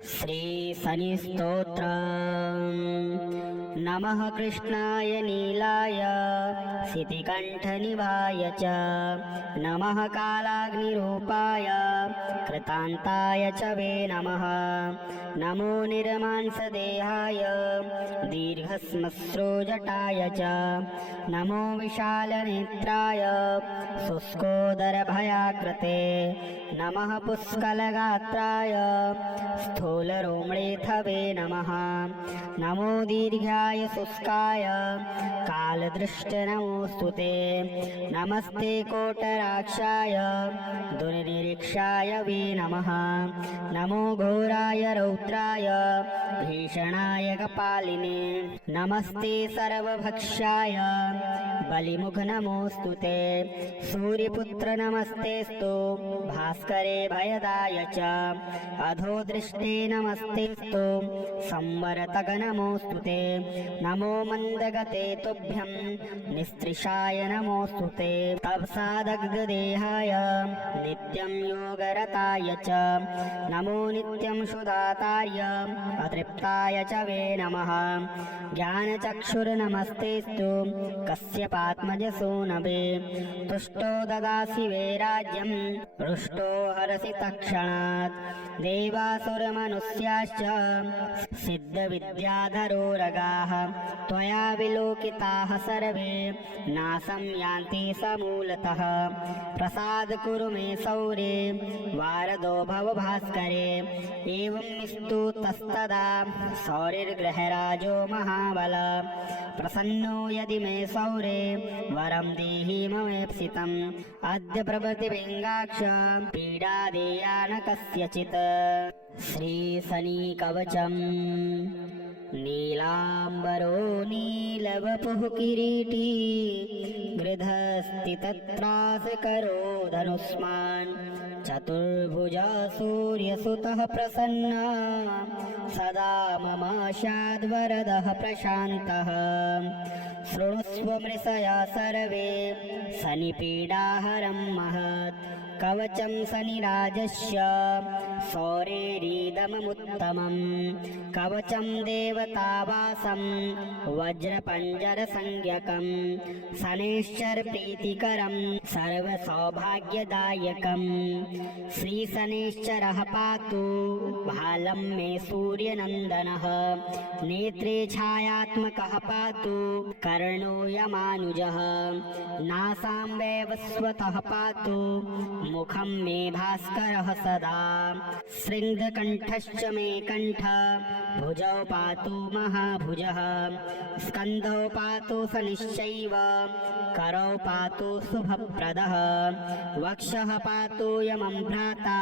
श्री शनि स्तोत्र। नमः कृष्णाय नीलाय सितिकण्ठनिभाय च नमः कालाग्निरूपाय कृतान्ताय च वे नमः। नमो निर्मांसदेहाय दीर्घश्मश्रुजटाय च नमो विशालनेत्राय शुष्कोदरभयाकृते नमः पुष्कलगात्राय स्थूलरोमणेथवे नमः। नमो दीर्घाय शुष्काय कालदृष्टे नमोऽस्तुते। नमस्ते कोटराक्षाय दुर्निरीक्षाय वे नमः। नमो घोराय रौद्राय भीषणाय कपालिने नमस्ते सर्वभक्षाय बलिमुख नमोऽस्तुते। सूर्यपुत्र नमस्तेस्तु भास्करे भयदाय च अधोदृष्टे नमस्तेस्तु संवरतग नमोऽस्तुते। नमो मन्दगते तुभ्यं निस्त्रिषाय नमोऽस्तुते। तपसादग्धदेहाय नित्यं योगरताय च नमो नित्यं सुदाताय अतृप्ताय च वे नमः। ज्ञानचक्षुर्नमस्तेस्तु कश्यपात्मजसूनवे तुष्टो ददासि वे राज्यं हृष्टो हरसि तत्क्षणात्। देवासुरमनुष्याश्च सिद्धविद्याधरोरगाः त्वया विलोकिताः सर्वे नाशं यान्ति समूलतः। प्रसाद कुरु मे सौरे वारदो भव भास्करे। एवं स्तुतस्तदा सौरिर्ग्रहराजो महाबल। प्रसन्नो यदि मे सौरे वरं देहि ममेप्सितम्। अद्य प्रभृतिभिङ्गाक्ष पीडा देया न कस्यचित्। श्रीशनिकवचम्। नीलाम्बरो नीलवपुः किरीटी गृधस्ति तत्रासकरो धनुष्मान्। चतुर्भुजा सूर्यसुतः प्रसन्ना सदा मम स्याद्वरदः प्रशान्तः। शृणुष्व मृषया सर्वे शनिपीडाहरं महत्। कवचं शनिराजस्य सौरेरीदममुत्तमम्। कवचं देवतावासं वज्रपञ्जरसंज्ञकम्। शनैश्चरप्रीतिकरं सर्वसौभाग्यदायकम्। श्रीशनैश्चरः पातु भालं मे सूर्यनन्दनः। नेत्रे छायात्मकः पातु कर्णो यमानुजः। नासां वैवस्वतः पातु मुखं मे भास्करः सदा। शृङ्गकण्ठश्च मे कण्ठ भुजौ पातु महाभुजः। स्कन्धौ पातु शनिश्चैव करौ पातु शुभप्रदः। वक्षः पातु यमं भ्राता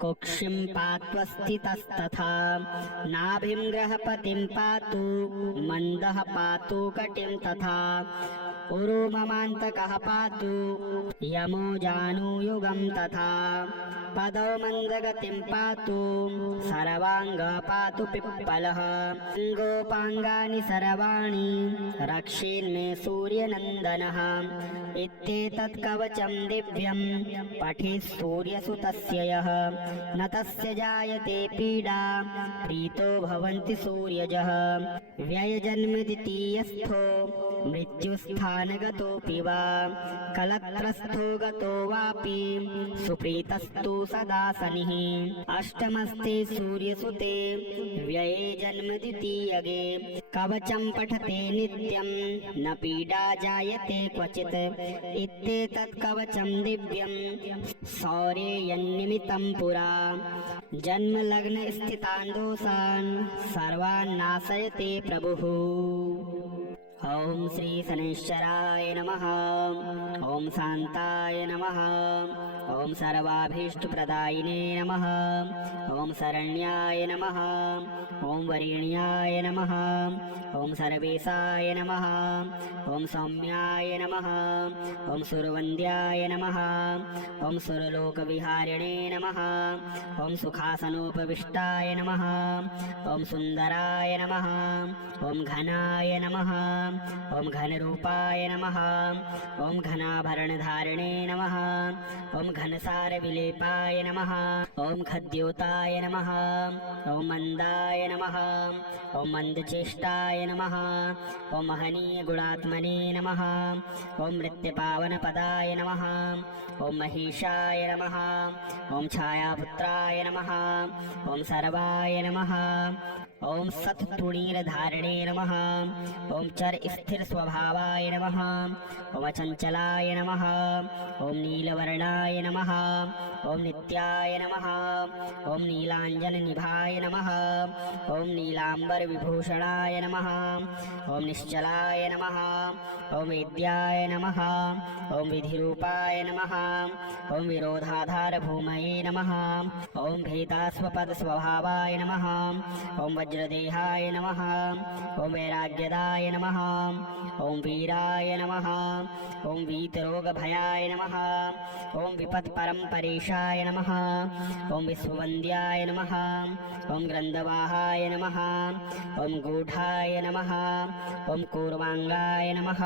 कुक्षिं पात्वस्थितस्तथा। नाभिं ग्रहपतिं पातु मन्दः पातु कटिं तथा। उरुममान्तकः पातु यमो जानुयुगं तथा। पदौ मन्दगतिं पातु सर्वाङ्ग पातु पिप्पलः। अङ्गोपाङ्गानि सर्वाणि रक्षेन्मे सूर्यनन्दनः। इत्येतत् कवचं दिव्यं पठेत् सूर्यसुतस्य यः। न तस्य जायते पीडा प्रीतो भवन्ति सूर्यजः। व्ययजन्मद्वितीयस्थो मृत्युस्थानगतोऽपि वा कलत्रस्थो गतो वापि सुप्रीतस्तु सदा शनिः। अष्टमस्ते सूर्यसुते व्यये जन्मद्वितीयगे। कवचं पठते नित्यं न पीडा जायते क्वचित्। इत्येतत् कवचं दिव्यं सौरेयन्निमित्तं पुरा। जन्मलग्न स्थितान् दोषान् सर्वान् नाशयते प्रभुः। ॐ श्री शनैश्चराय नमः। ॐ शान्ताय नमः। ॐ सर्वाभीष्टप्रदायिने नमः। ॐ शरण्याय नमः। ॐ वरेण्याय नमः। ॐ सर्वेशाय नमः। ॐ सौम्याय नमः। ॐ सुरवन्द्याय नमः। ॐ सुरलोकविहारिणे नमः। ॐ सुखासनोपविष्टाय नमः। ॐ सुन्दराय नमः। ॐ घनाय नमः। ॐ घनरूपाय नमः। ॐ घनाभरणधारिणे नमः। ॐ घनसार विलेपाय नमः ॐ खद्योताय नमः ॐ मंदाय नमः ॐ मंदचेष्टाय नमः ॐ महनीय गुणात्मने नमः ॐ मृत्यपावनपदाय नमः ॐ महेशाय नमः ॐ छायापुत्राय नमः ॐ सर्वाय नमः ॐ सत्तुणीरधारिणे नमः ॐ चर स्थिर स्वभावाय नमः ॐ अचञ्चलाय नमः ॐ नीलवर्णाय नमः ॐ नित्याय नमः ॐ नीलाञ्जननिभाय नमः ॐ नीलाम्बरविभूषणाय नमः ॐ निश्चलाय नमः ॐ वेद्याय नमः ॐ विधिरूपाय नमः ॐ विरोधाधारभूमये नमः ॐ भेदास्वपदस्वभावाय नमः ॐ वज्रदेहाय नमः ॐ वैराग्यदाय नमः ॐ वीराय नमः ॐ वीतरोगभयाय नमः ॐ विपत्परम्परेशाय नमः ॐ विश्ववन्द्याय नमः ॐ ग्रन्थवाहाय नमः ॐ गूढाय नमः ॐ कूर्वाङ्गाय नमः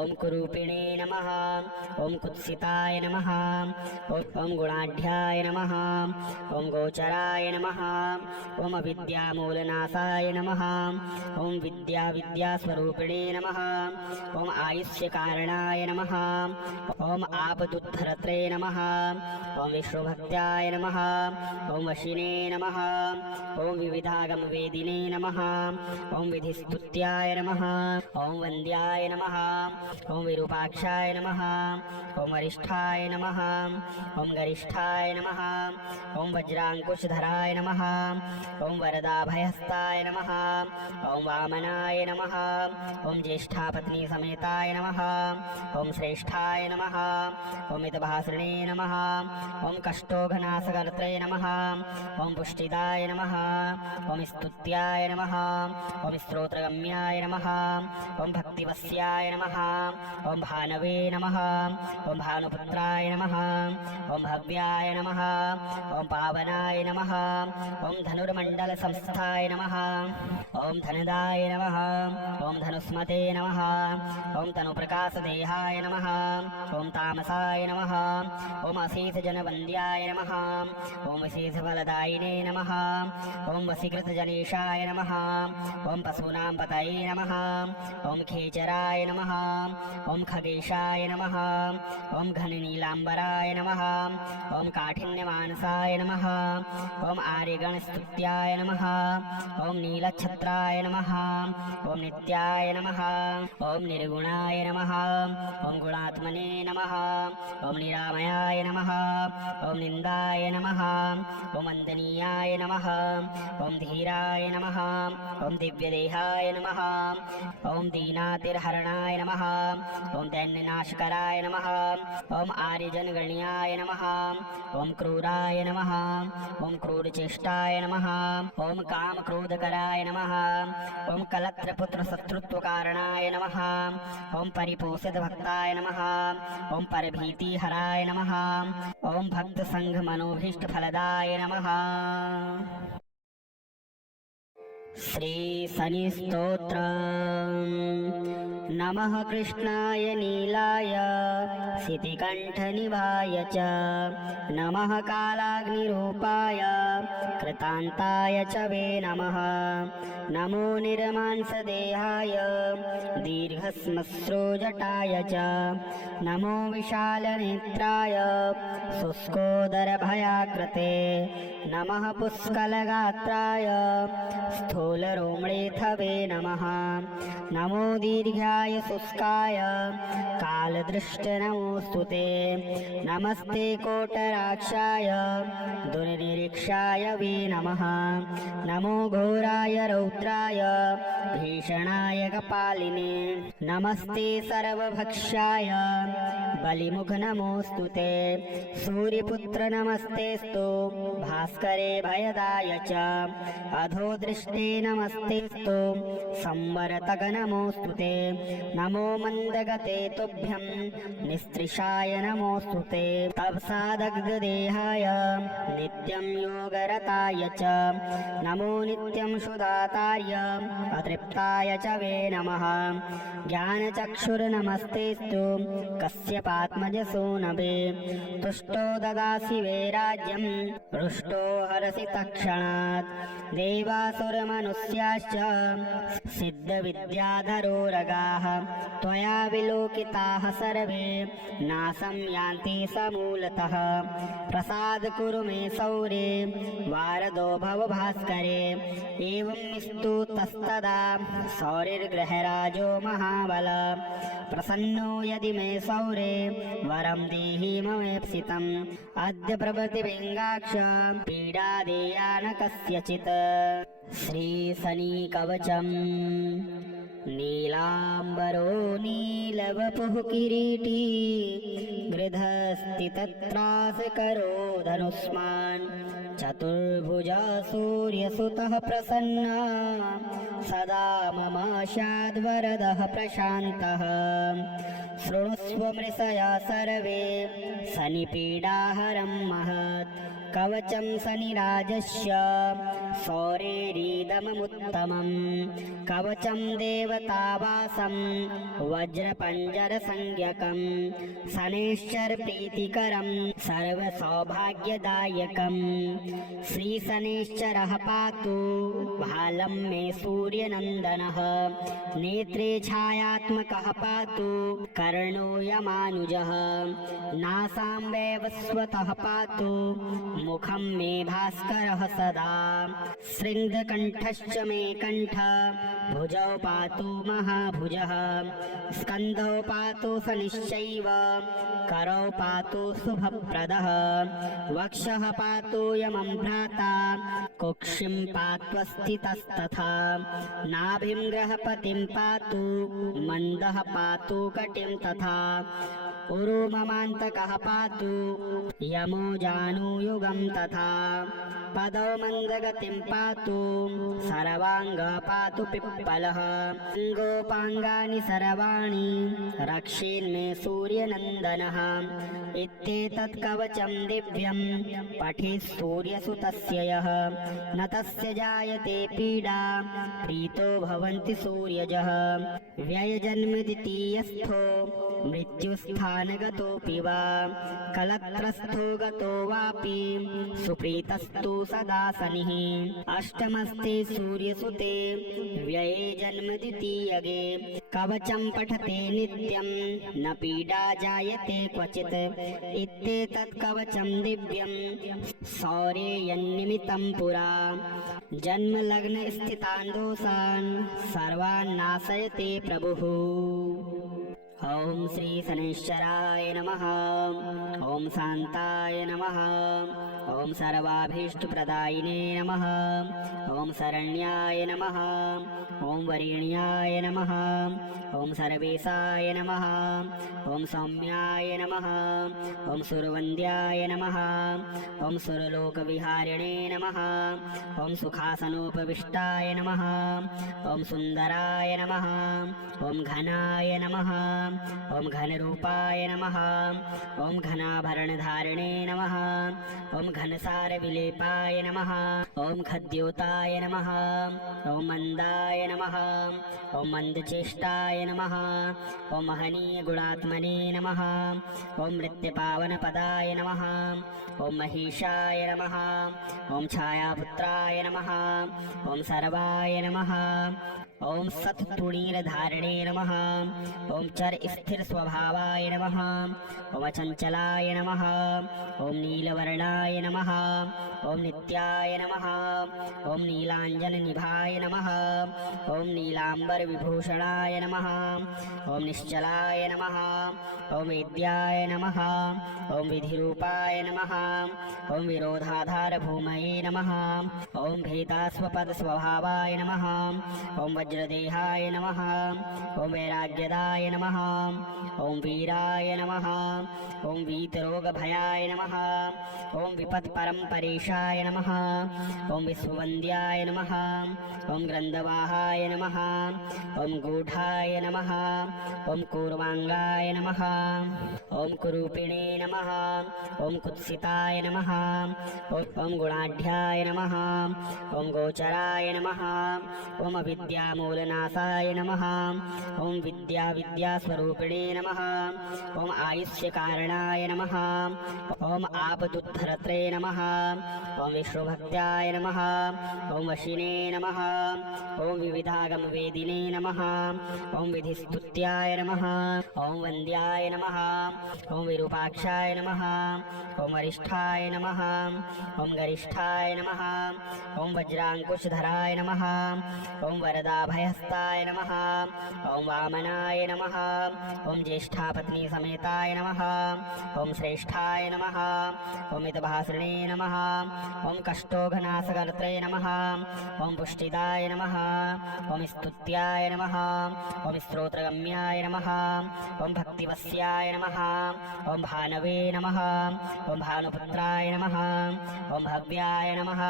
ॐ कुरूपिणे नमः ॐ कुत्सिताय नमः ॐ गुणाढ्याय नमः ॐ गोचराय नमः ॐ अविद्यामूलनाशाय नमः ॐ विद्यास्वरूपिणे नमः ॐ आयुष्यकारणाय नमः ॐ आपदुत्थरत्रे नमः ॐ विश्वभक्त्याय नमः ॐ वशिने नमः ॐ विविधागमवेदिने नमः ॐ विधिस्तुत्याय नमः ॐ वन्द्याय नमः ॐ विरूपाक्षाय नमः ॐ वरिष्ठाय नमः ॐ गरिष्ठाय नमः ॐ वज्राङ्कुशधराय नमः ॐ वरदाभयहस्ताय नमः ॐ वामनाय नमः ॐ ज्येष्ठापत्नी समेताय नमः ॐ श्रेष्ठाय नमः ॐ मितभासृणे नमः ॐ कष्टोघनाशकर्त्रे नमः ॐ पुष्टिदाय नमः ॐ स्तुत्याय नमः ॐ स्तोत्रगम्याय नमः ॐ भक्तिवस्याय नमः ॐ भानवे नमः ॐ भानुपुत्राय नमः ॐ भव्याय नमः ॐ पावनाय नमः ॐ धनुर्मण्डलसंस्थाय नमः ॐ धनदाय नमः ॐ धनुस्मते नमः ॐ तनुप्रकाशदेहाय नमः ॐ तामसाय नमः ॐ अशेषजनवन्द्याय नमः ॐ विशेषफलदायिने नमः ॐ वशीकृतजनेशाय नमः ॐ पशूनां पतये नमः ॐ खेचराय नमः ॐ खगेशाय नमः ॐ घननीलाम्बराय नमः ॐ काठिन्यमानसाय नमः ॐ आर्यगणस्तुत्याय नमः ॐ नीलच्छत्राय नमः ॐ नित्याय नमः ॐ निर्गुणाय नमः ॐ गुणात्मने नमः ॐ निरामयाय नमः ॐ निन्दाय नमः ॐ वन्दनीयाय नमः ॐ धीराय नमः ॐ दिव्यदेहाय नमः ॐ दीनातिर्हरणाय नमः ॐ दैन्यनाशकराय नमः ॐ आर्यजनगण्याय नमः ॐ क्रूराय नमः ॐ क्रूरचेष्टाय नमः ॐ कामक्रोधकराय नमः ॐ कलत्रपुत्रशत्रुत्वकारणाय नमः ॐ परिपोषितभक्ताय नमः ॐ परभीतिहराय नमः ॐ भक्तसङ्घमनोभीष्टफलदाय नमः। श्रीशनिस्तोत्र नमः कृष्णाय नीलाय शितिकण्ठनिभाय च नमः कालाग्निरूपाय कृतान्ताय च वे नमः नमो निर्मांसदेहाय दीर्घश्मश्रुजटाय च नमो विशालनेत्राय शुष्कोदरभयाकृते नमः पुष्कलगात्राय स्थूलरोमणेथवे नमः नमो दीर्घाय शुष्काय कालदृष्टनमोऽस्तु ते नमस्ते कोटराक्षाय दुर्निरीक्षाय वे नमः नमो घोराय रौद्राय भीषणाय कपालिने नमस्ते सर्वभक्षाय बलिमुख नमोऽस्तु ते सूर्यपुत्र नमस्तेस्तु भास्करे भयदाय च अधो दृष्टे नमस्तेस्तु संवरतग नमोऽस्तु ते नमो मन्दगते तुभ्यं निस्त्रिषाय नमोऽस्तु ते तपसादग्धदेहाय नित्यं योगरताय च नमो नित्यं सुदातार्य अतृप्ताय च वे नमः ज्ञानचक्षुर्नमस्तेस्तु कश्यपात्मजसूनवे तुष्टो ददासि वे राज्यं हृष्टो हरसि तत्क्षणात् देवासुरमनुष्याश्च सिद्धविद्याधरोरगाः त्वया विलोकिताः सर्वे नाशं यान्ति समूलतः प्रसाद कुरु मे सौरे वारदो भव भास्करे एवं स्तुतस्तदा सौरिर्ग्रहराजो महाबल प्रसन्नो यदि मे सौरे वरं देहि ममेप्सितम् अद्य प्रभृतिभिङ्गाक्ष पीडा देया न कस्यचित् श्रीशनिकवचम् नीलाम्बरो नीलवपुः किरीटी गृधस्ति तत्रासकरो धनुष्मान् चतुर्भुजा सूर्यसुतः प्रसन्ना सदा मम स्याद्वरदः प्रशान्तः शृणुष्व मृषया सर्वे शनिपीडाहरं महत् कवचं शनिराजस्य सौरेरीदममुत्तमं कवचं देवतावासं वज्रपञ्जरसंज्ञकं शनैश्चरप्रीतिकरं सर्वसौभाग्यदायकं श्रीशनैश्चरः पातु भालं मे सूर्यनन्दनः नेत्रे छायात्मकः पातु कर्णो यमानुजः नासां वैवस्वतः पातु मुखं मे भास्करः सदा शृङ्गकण्ठश्च मे कण्ठ भुजौ पातु महाभुजः स्कन्धौ पातु शनिश्चैव करौ पातु शुभप्रदः वक्षः पातु यमं भ्राता कुक्षिं पात्वस्थितस्तथा नाभिं ग्रहपतिं पातु मन्दः पातु कटिं तथा उरुममान्तकः पातु यमो जानुयुगं तथा पदौ मन्दगतिं पातु सर्वाङ्ग पातु पिप्पलः अङ्गोपाङ्गानि सर्वाणि रक्षेन्मे सूर्यनन्दनः इत्येतत् कवचं दिव्यं पठेत् सूर्यसुतस्य यः न तस्य जायते पीडा प्रीतो भवन्ति सूर्यजः व्ययजन्मद्वितीयस्थो मृत्युस्थानगतोऽपि वा कलत्रस्थो गतो वापि सुप्रीतस्तु सदा शनिः अष्टमस्ते सूर्यसुते व्यये जन्मद्वितीयगे कवचं पठते नित्यं न पीडा जायते क्वचित् इत्येतत् कवचं दिव्यं सौरेयन्निमित्तं पुरा जन्मलग्न स्थितान् दोषान् सर्वान् नाशयते प्रभुः। ॐ श्री शनैश्चराय नमः। ॐ शान्ताय नमः। ॐ सर्वाभीष्टप्रदायिने नमः। ॐ शरण्याय नमः। ॐ वरेण्याय नमः। ॐ सर्वेशाय नमः। ॐ सौम्याय नमः। ॐ सुरवन्द्याय नमः। ॐ सुरलोकविहारिणे नमः। ॐ सुखासनोपविष्टाय नमः। ॐ सुन्दराय नमः। ॐ घनाय नमः। ॐ घनरूपाय नमः। ॐ घनाभरणधारिणे नमः। ॐ घनसारविलेपाय नमः। ॐ खद्योताय नमः। ॐ मन्दाय नमः। ॐ मन्दचेष्टाय नमः। ॐ महनीयगुणात्मने नमः। ॐ नृत्यपावनपदाय नमः। ॐ महेशाय नमः। ॐ छायापुत्राय नमः। ॐ सर्वाय नमः। ॐ सत्तुणीरधारिणे नमः। ॐ चरस्थिरस्वभावाय नमः। ॐ अचञ्चलाय नमः। ॐ नीलवर्णाय नमः। ॐ नित्याय नमः। ॐ नीलाञ्जननिभाय नमः। ॐ नीलाम्बरविभूषणाय नमः। ॐ निश्चलाय नमः। ॐ वेद्याय नमः। ॐ विधिरूपाय नमः। ॐ विरोधाधारभूमये नमः। ॐ भेदास्वपदस्वभावाय नमः। ॐ वज्रदेहाय नमः। ॐ वैराग्यदाय नमः। ॐ वीराय नमः। ॐ वीतरोगभयाय नमः। ॐ पत्परम्परेशाय नमः। ॐ विश्ववन्द्याय नमः। ॐ ग्रन्थवाहाय नमः। ॐ गूढाय नमः। ॐ कूर्वाङ्गाय नमः। ॐ कुरूपिणे नमः। ॐ कुत्सिताय नमः। ॐ गुणाढ्याय नमः। ॐ गोचराय नमः। ॐ अविद्यामूलनाशाय नमः। ॐ विद्यास्वरूपिणे नमः। ॐ आयुष्यकारणाय नमः। ॐ आपदुत्थरत्रे नमः। ॐ विष्णुभक्त्याय नमः। ॐ वशिने नमः। ॐ विविधागमवेदिने नमः। ॐ विधिस्तुत्याय नमः। ॐ वन्द्याय नमः। ॐ विरूपाक्षाय नमः। ॐ वरिष्ठाय नमः। ॐ गरिष्ठाय नमः। ॐ वज्राङ्कुशधराय नमः। ॐ वरदाभयहस्ताय नमः। ॐ वामनाय नमः। ॐ ज्येष्ठापत्नी समेताय नमः। ॐ श्रेष्ठाय नमः। ॐ मितभासृणे नमः। ॐ कष्टोघनाशकर्त्रे नमः। ॐ पुष्टिदाय नमः। ॐ स्तुत्याय नमः। ॐ स्तोत्रगम्याय नमः। ॐ भक्तिवस्याय नमः। ॐ भानवे नमः। ॐ भानुपुत्राय नमः। ॐ भव्याय नमः।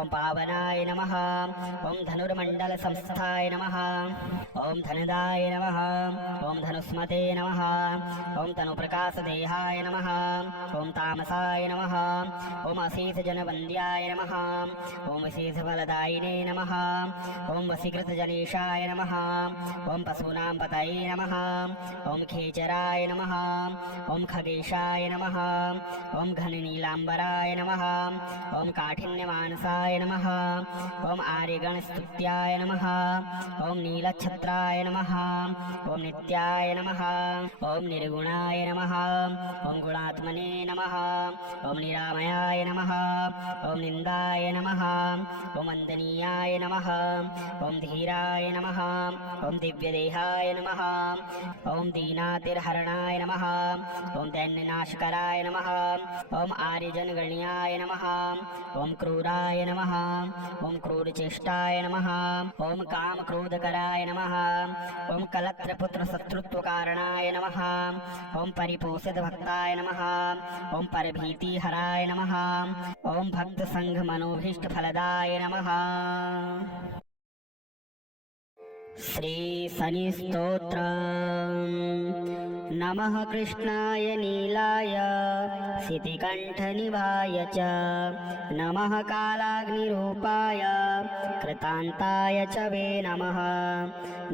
ॐ पावनाय नमः। ॐ धनुर्मण्डलसंस्थाय नमः। ॐ धनदाय नमः। ॐ धनुस्मते नमः। ॐ तनुप्रकाशदेहाय नमः। ॐ तामसाय नमः। ॐ अशेषजनवन्द्याय नमः। ॐ विशेषफलदायिने नमः। ॐ वशीकृतजनेशाय नमः। ॐ पशूनां पतये नमः। ॐ खेचराय नमः। ॐ खगेशाय नमः। ॐ घननीलाम्बराय नमः। ॐ काठिन्यमानसाय नमः। ॐ आर्यगणस्तुत्याय नमः। ॐ नीलच्छत्राय नमः। ॐ नित्याय नमः। ॐ निर्गुणाय नमः। ॐ गुणात्मने नमः। ॐ निरामयाय नमः। ॐ निन्दाय नमः। ॐ वन्दनीयाय नमः। ॐ धीराय नमः। ॐ दिव्यदेहाय नमः। ॐ दीनातिर्हरणाय नमः। ॐ दैन्यनाशकराय नमः। ॐ आर्यजनगण्याय नमः। ॐ क्रूराय नमः। ॐ क्रूरचेष्टाय नमः। ॐ कामक्रोधकराय नमः। ॐ कलत्रपुत्रशत्रुत्वकारणाय नमः। ॐ परिपोषितभक्ताय नमः। ॐ परभीतिहराय नमः। ॐ भक्तसङ्घमनोभीष्टफलदाय नमः। श्रीशनिस्तोत्र। नमः कृष्णाय नीलाय शितिकण्ठनिभाय च। नमः कालाग्निरूपाय कृतान्ताय च वे नमः।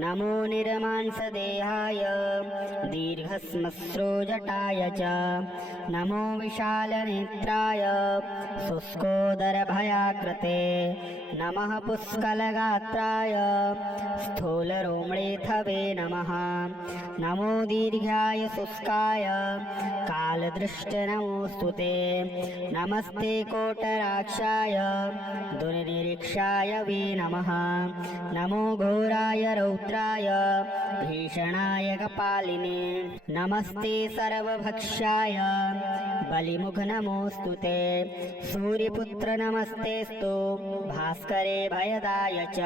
नमो निर्मांसदेहाय दीर्घश्मश्रुजटाय च। नमो विशालनेत्राय शुष्कोदरभयाकृते। नमः पुष्कलगात्राय स्थूलरोमणेथवे नमः। नमो दीर्घाय शुष्काय कालदृष्टनमोऽस्तु ते। नमस्ते कोटराक्षाय दुर्निरीक्षाय वे नमः। नमो घोराय रौद्राय भीषणाय कपालिने। नमस्ते सर्वभक्षाय बलिमुखनमोऽस्तु ते। सूर्यपुत्र नमस्तेस्तु भास्करे भयदाय च।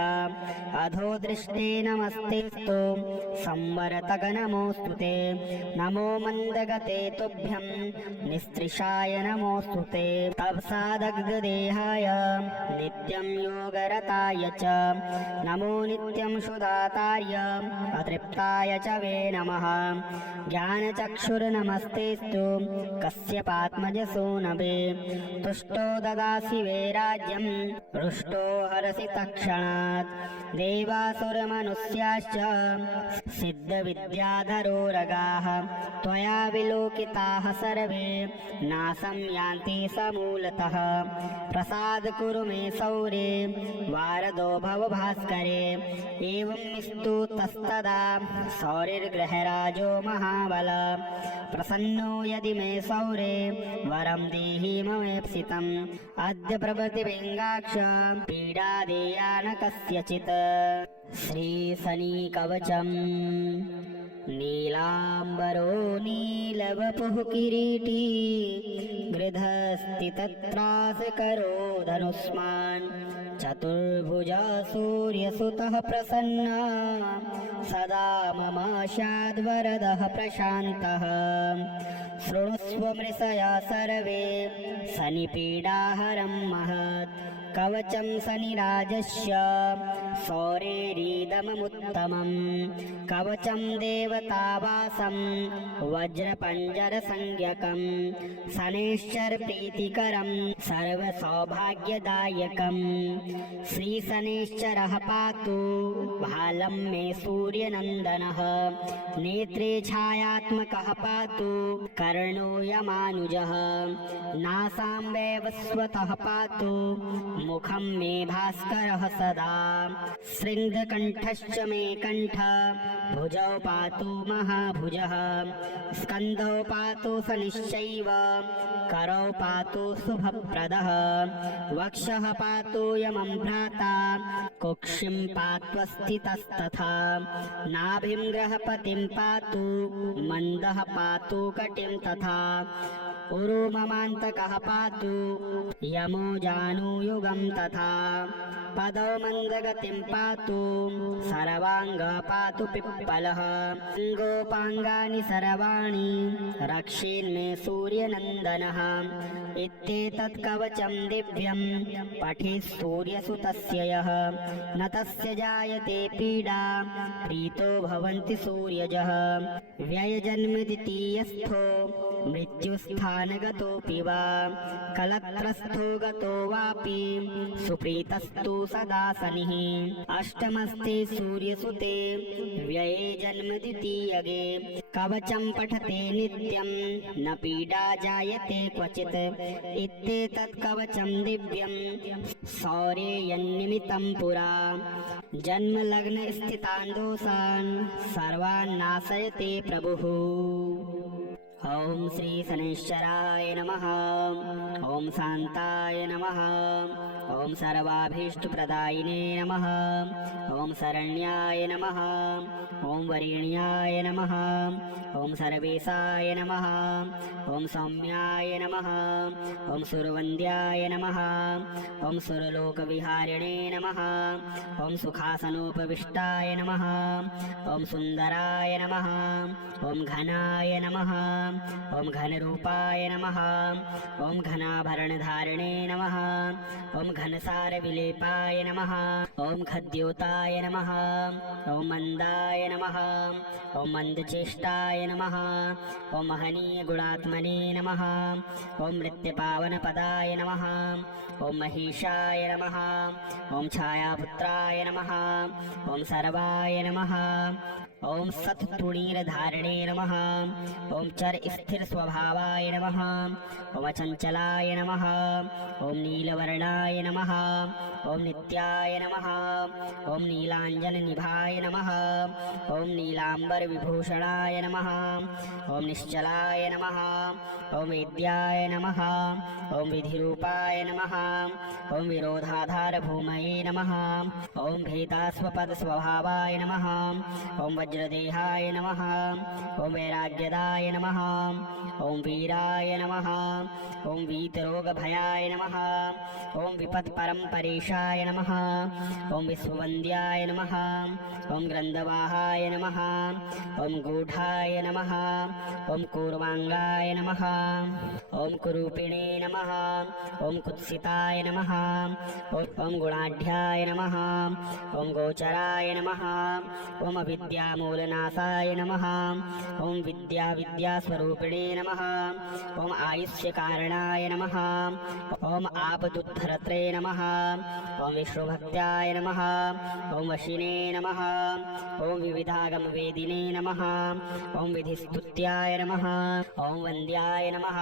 अधोदृष्टे नमस्तेस्तु संवरतगनमोऽस्तु ते। नमो मन्दगते तुभ्यं निस्त्रिषाय नमोऽस्तु ते। तपसादग्धदेहाय नित्यं योगरताय च। नमो नित्यं सुदातार्य अतृप्ताय च वे नमः। ज्ञानचक्षुर्नमस्तेस्तु कश्यपात्मजसूनवे। तुष्टो ददासि वे राज्यं हृष्टो हरसि तत्क्षणात्। देवासुरमनुष्याश्च सिद्धविद्याधरोरगाः त्वया विलोकिताः सर्वे नाशं यान्ति समूलतः। प्रसाद कुरु मे सौरे वारदो भव भास्करे। एवं स्तुतस्तदा सौरिर्ग्रहराजो महाबल। प्रसन्नो यदि मे सौरे वरं देहि ममेप्सितम्। अद्य प्रभृतिभिङ्गाक्ष पीडा देया न कस्यचित्। श्रीशनिकवचम्। नीलाम्बरो नीलवपुः किरीटी त्रिधस्ति तत्रासकरो धनुष्मान् चतुर्भुजा सूर्यसुतः प्रसन्ना सदा मम स्याद्वरदः प्रशान्तः शृणुष्व मृषया सर्वे शनिपीडाहरं महत् कवचं शनिराजस्य शौरेरीदममुत्तमं कवचं देवतावासं वज्रपञ्जरसंज्ञकं शनैश्चरप्रीतिकरं सर्वसौभाग्यदायकं श्रीशनैश्चरः पातु भालं मे सूर्यनन्दनः नेत्रे छायात्मकः पातु कर्णो यमानुजः नासां वैवस्वतः पातु मुखं मे भास्करः सदा शृङ्गकण्ठश्च मे कण्ठ भुजौ पातु महाभुजः स्कन्धौ पातु शनिश्चैव करौ पातु शुभप्रदः वक्षः पातु यमं भ्राता कुक्षिं पात्वस्थितस्तथा नाभिं ग्रहपतिं पातु मन्दः पातु कटिं तथा उरुममान्तकः पातु यमो जानुयुगं तथा पदौ मन्दगतिं पातु सर्वाङ्ग पातु पिप्पलः अङ्गोपाङ्गानि सर्वाणि रक्षेन्मे सूर्यनन्दनः इत्येतत् कवचं दिव्यं पठेत् सूर्यसुतस्य यः न तस्य जायते पीडा प्रीतो भवन्ति सूर्यजः व्ययजन्मद्वितीयस्थो मृत्युस्थानगतोऽपि वा कलत्रस्थो गतो वापि सुप्रीतस्तु सदा शनिः अष्टमस्ते सूर्यसुते व्यये जन्म द्वितीयगे कवचं पठते नित्यं न पीडा जायते क्वचित् इत्येतत् कवचं दिव्यं शौर्येयन्निमित्तं पुरा जन्मलग्न स्थितान् दोषान् सर्वान् नाशयते प्रभुः। ॐ श्री शनैश्चराय नमः। ॐ शान्ताय नमः। ॐ सर्वाभीष्टप्रदायिने नमः। ॐ शरण्याय नमः। ॐ वरेण्याय नमः। ॐ सर्वेशाय नमः। ॐ सौम्याय नमः। ॐ सुरवन्द्याय नमः। ॐ सुरलोकविहारिणे नमः। ॐ सुखासनोपविष्टाय नमः। ॐ सुन्दराय नमः। ॐ घनाय नमः। ॐ घनरूपाय नमः। ॐ घनाभरणधारिणे नमः। ॐ घनसारविलेपाय नमः। ॐ खद्योताय नमः। ॐ मन्दाय नमः। ॐ मन्दचेष्टाय नमः। ॐ महनीयगुणात्मने नमः। ॐ मृत्यपावनपदाय नमः। ॐ महेशाय नमः। ॐ छायापुत्राय नमः। ॐ सर्वाय नमः। ॐ सत्तुणीरधारिणे नमः। ॐ चरस्थिरस्वभावाय नमः। ॐ अचञ्चलाय नमः। ॐ नीलवर्णाय नमः। ॐ नित्याय नमः। ॐ नीलाञ्जननिभाय नमः। ॐ नीलाम्बरविभूषणाय नमः। ॐ निश्चलाय नमः। ॐ वेद्याय नमः। ॐ विधिरूपाय नमः। ॐ विरोधाधारभूमये नमः। ॐ भेदास्वपदस्वभावाय नमः। ॐ वज्रदेहाय नमः। ॐ वैराग्यदाय नमः। ॐ वीराय नमः। ॐ वीतरोगभयाय नमः। ॐ विपत्परम्परेशाय नमः। ॐ विश्ववन्द्याय नमः। ॐ ग्रन्थवाहाय नमः। ॐ गूढाय नमः। ॐ कूर्वाङ्गाय नमः। ॐ कुरूपिणे नमः। ॐ कुत्सिताय नमः। ॐ गुणाढ्याय नमः। ॐ गोचराय नमः। ॐ अविद्यामूलनाशाय नमः। ॐ विद्यास्वरूपिणे नमः। ॐ आयुष्यकारणाय नमः। ॐ आपदुत्थरत्रे नमः। ॐ विष्णुभक्त्याय नमः। ॐ वशिने नमः। ॐ विविधागमवेदिने नमः। ॐ विधिस्तुत्याय नमः। ॐ वन्द्याय नमः।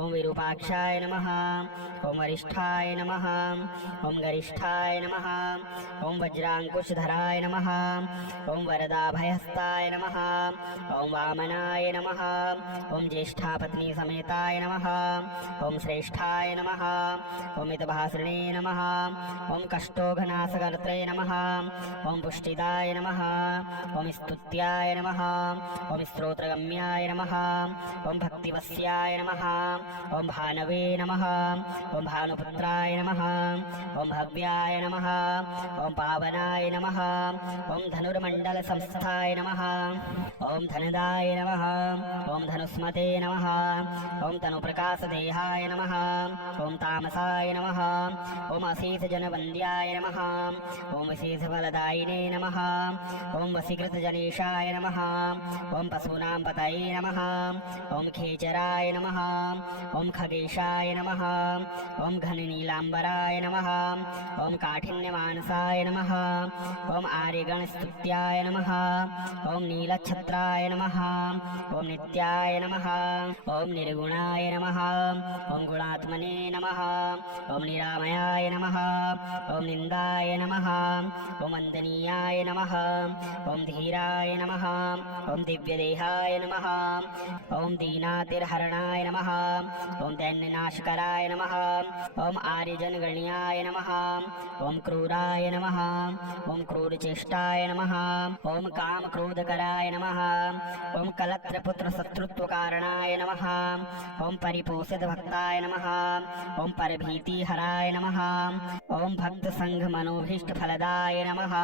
ॐ विरूपाक्षाय नमः। ॐ वरिष्ठाय नमः। ॐ गरिष्ठाय नमः। ॐ वज्राङ्कुशधराय नमः। ॐ वरदाभयहस्ताय नमः। ॐ वामनाय नमः। ॐ ज्येष्ठापत्नी समेताय नमः। ॐ श्रेष्ठाय नमः। ॐ मितभासृणे नमः। ॐ कष्टोघनाशकर्त्रे नमः। ॐ पुष्टिदाय नमः। ॐ स्तुत्याय नमः। ॐ स्तोत्रगम्याय नमः। ॐ भक्तिवस्याय नमः। ओम भानवे नमः ओम भानुपुत्राय नमः ओम भव्याय नमः ओम पावनाय नमः ओम धनुर्मंडल संस्थाय नमः ओम धनदाय नमः ओम धनुस्मते नमः ओम तनुप्रकाशदेहाय नमः ओम तामसाय नमः ओम अशेषजनवन्द्याय नमः ओम विशेषफलदायिने नमः ओम वशीकृतजनेशाय नमः ओम पशूनां पतये नमः ओम खेचराय नमः ओम खगेशाय नमः ओम घननीलांबराय नमः ओम काठिन्यमानसाय नमः ओम आर्यगणस्तुत्याय नमः ओम नीलच्छत्राय नमः ओम नित्याय नमः ओम निर्गुणाय नमः ओम गुणात्मने नमः ओम निरामयाय नमः ओम निंदाय नमः ओम वंदनीयाय नमः ओम धीराय नमः ओम दिव्यदेहाय नमः ओम दीनातिर्हरणाय नमः ओम दैन्यनाशकराय नमः ओम आर्यजनगण्याय नमः ओम क्रूराय नमः ओम क्रूरचेष्टाय नमः ओम कामक्रोधकराय नमः ओम कलत्रपुत्रशत्रुत्वकारणाय नमः ओम परिपोषितभक्ताय नमः ओम परभीतिहराय नमः ओम भक्तसङ्घमनोभीष्टफलदाय नमः।